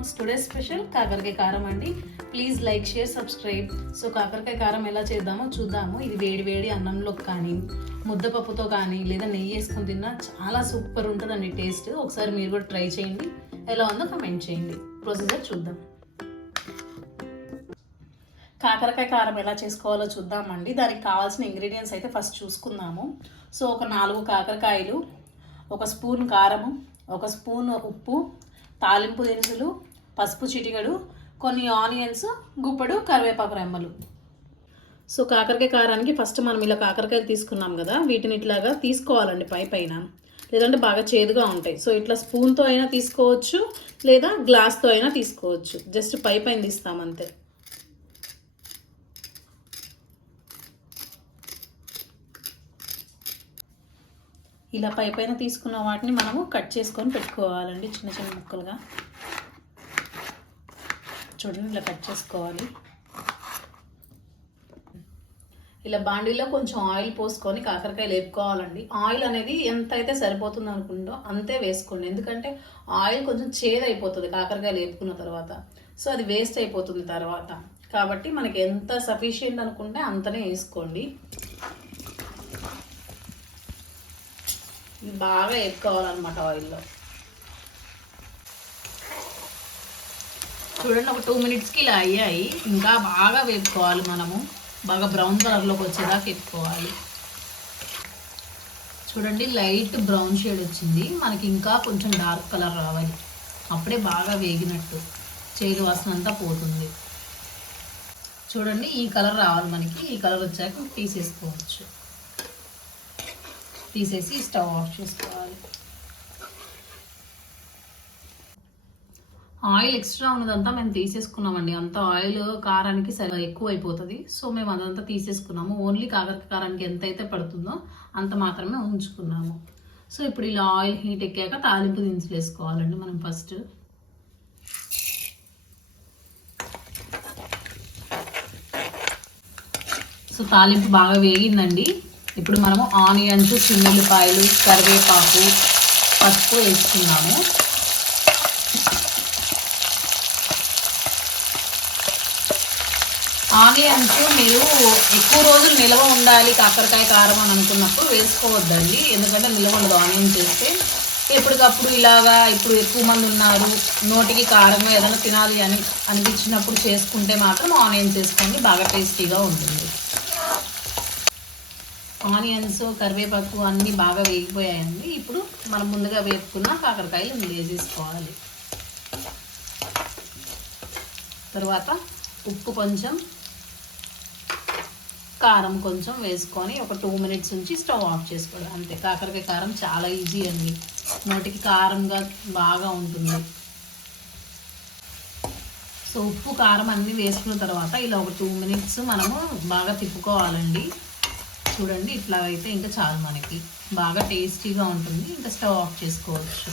Vlogs. Today special కాకరకాయ కారం అండి. Please like, share, subscribe. So కాకరకాయ కారం ఎలా చేద్దామో చూద్దాము. ఇది వేడి వేడి అన్నంలో కానీ ముద్దపప్పుతో కానీ లేదా నెయ్యి వేసుకొని తిన్నా చాలా సూపర్ ఉంటుందండి టేస్ట్. ఒకసారి మీరు కూడా ట్రై చేయండి, ఎలా ఉందో కమెంట్ చేయండి. ప్రొసీజర్ చూద్దాం. కాకరకాయ కారం ఎలా చేసుకోవాలో చూద్దామండి. దానికి కావాల్సిన ఇంగ్రీడియంట్స్ అయితే ఫస్ట్ చూసుకుందాము. సో ఒక 4 కాకరకాయలు, 1 స్పూన్ కారము, 1 స్పూన్ ఉప్పు, తాలింపు దినుసులు, పసుపు చిటికెడు, కొన్ని ఆనియన్స్, గుప్పెడు కరివేపాకు రెమ్మలు. సో కాకరకాయ కారానికి ఫస్ట్ మనం ఇలా కాకరకాయలు తీసుకున్నాం కదా, వీటిని ఇట్లాగా తీసుకోవాలండి పైన, లేదంటే బాగా చేదుగా ఉంటాయి. సో ఇట్లా స్పూన్తో అయినా తీసుకోవచ్చు, లేదా గ్లాస్తో అయినా తీసుకోవచ్చు. జస్ట్ పైన తీస్తామంతే. ఇలా పైన తీసుకున్న వాటిని మనము కట్ చేసుకొని పెట్టుకోవాలండి, చిన్న చిన్న ముక్కలుగా. చూడండి, ఇలా కట్ చేసుకోవాలి. ఇలా బాండీలో కొంచెం ఆయిల్ పోసుకొని కాకరకాయలు వేపుకోవాలండి. ఆయిల్ అనేది ఎంత అయితే సరిపోతుంది అనుకుంటో అంతే వేసుకోండి, ఎందుకంటే ఆయిల్ కొంచెం చేదు అయిపోతుంది కాకరకాయలు వేపుకున్న తర్వాత. సో అది వేస్ట్ అయిపోతుంది తర్వాత. కాబట్టి మనకి ఎంత సఫిషియెంట్ అనుకుంటే అంతనే వేసుకోండి. ఇవి బాగా వేపుకోవాలన్నమాట ఆయిల్లో. చూడండి, ఒక 2 మినిట్స్కి ఇలా అయ్యాయి. ఇంకా బాగా వేపుకోవాలి మనము, బాగా బ్రౌన్ కలర్లోకి వచ్చేదాకా వేపుకోవాలి. చూడండి, లైట్ బ్రౌన్ షేడ్ వచ్చింది. మనకి ఇంకా కొంచెం డార్క్ కలర్ రావాలి, అప్పుడే బాగా వేగినట్టు, చేదు వాసన అంతా పోతుంది. చూడండి, ఈ కలర్ రావాలి మనకి. ఈ కలర్ వచ్చాక తీసేసుకోవచ్చు. తీసేసి స్టవ్ ఆఫ్ చేసుకోవాలి. ఆయిల్ ఎక్స్ట్రా ఉన్నదంతా మేము తీసేసుకున్నామండి. అంత ఆయిల్ కారానికి ఎక్కువ అయిపోతుంది. సో మేము అదంతా తీసేసుకున్నాము. ఓన్లీ కాకరకాయ కారానికి ఎంత అయితే పడుతుందో అంత మాత్రమే ఉంచుకున్నాము. సో ఇప్పుడు ఇలా ఆయిల్ హీట్ ఎక్కాక తాలింపు దినుసులు వేసుకోవాలండి మనం ఫస్ట్. సో తాలింపు బాగా వేగిందండి. ఇప్పుడు మనము ఆనియన్స్, చిన్నుల్లిపాయలు, కరివేపాకు, పసుపు వేసుకున్నాము. ఆనియన్స్ మీరు ఎక్కువ రోజులు నిల్వ ఉండాలి కాకరకాయ కారం అని అనుకున్నప్పుడు వేసుకోవద్దండి, ఎందుకంటే నిల్వ ఉండదు ఆనియన్స్ వేస్తే. ఎప్పటికప్పుడు ఇలాగా, ఇప్పుడు ఎక్కువ మంది ఉన్నారు, నోటికి కారంగా ఏదైనా తినాలి అని అనిపించినప్పుడు చేసుకుంటే మాత్రం ఆనియన్స్ వేసుకోండి, బాగా టేస్టీగా ఉంటుంది. ఆనియన్స్, కరివేపాకు అన్నీ బాగా వేగిపోయాయండి. ఇప్పుడు మనం ముందుగా వేపుకున్న కాకరకాయలు వేసేసుకోవాలి. తర్వాత ఉప్పు కొంచెం, కారం కొంచెం వేసుకొని ఒక 2 మినిట్స్ ఉంచి స్టవ్ ఆఫ్ చేసుకోవాలి అంతే. కాకరకాయ కారం చాలా ఈజీ అండి, నోటికి కారంగా బాగా ఉంటుంది. సో ఉప్పు కారం అన్నీ వేసుకున్న తర్వాత ఇలా ఒక 2 మినిట్స్ మనము బాగా తిప్పుకోవాలండి. చూడండి, ఇట్లా అయితే ఇంకా చాలు, మనకి బాగా టేస్టీగా ఉంటుంది. ఇంకా స్టవ్ ఆఫ్ చేసుకోవచ్చు.